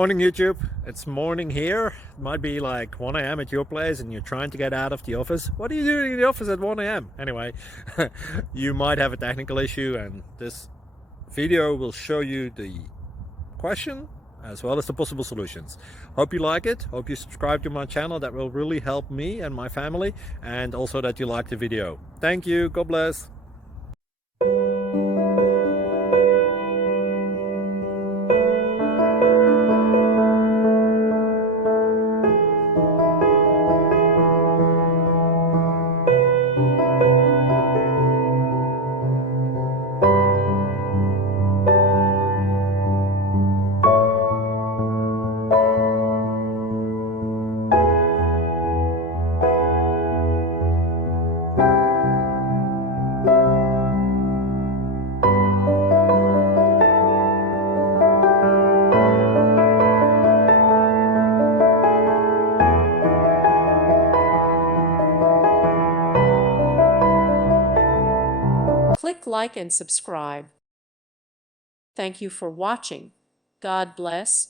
Morning YouTube, it's morning here. It might be like 1 a.m. at your place and you're trying to get out of the office. What are you doing in the office at 1 a.m.? Anyway, you might have a technical issue and this video will show you the question as well as the possible solutions. Hope you like it, hope you subscribe to my channel. That will really help me and my family, and also that you like the video. Thank you, God bless. Click like and subscribe. Thank you for watching. God bless.